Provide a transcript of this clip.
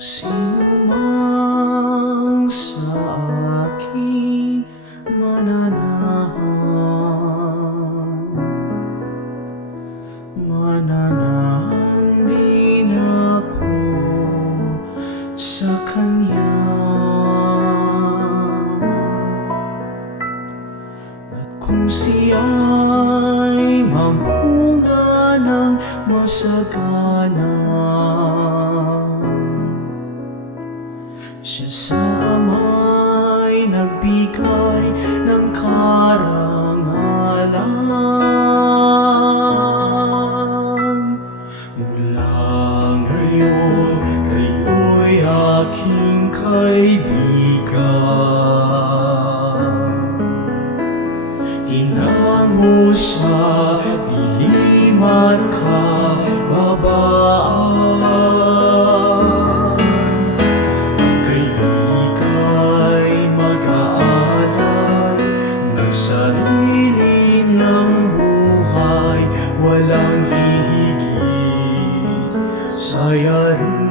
Sino mang sa aking mananahan. Mananahan din ako sa Kanya. At kung siya'y mamunga ng masagana siya sa ama'y nagbigay ng karangalan. Mula ngayon kayo'y aking kaibigan. Hinango sa dilim at kababaan sa yaring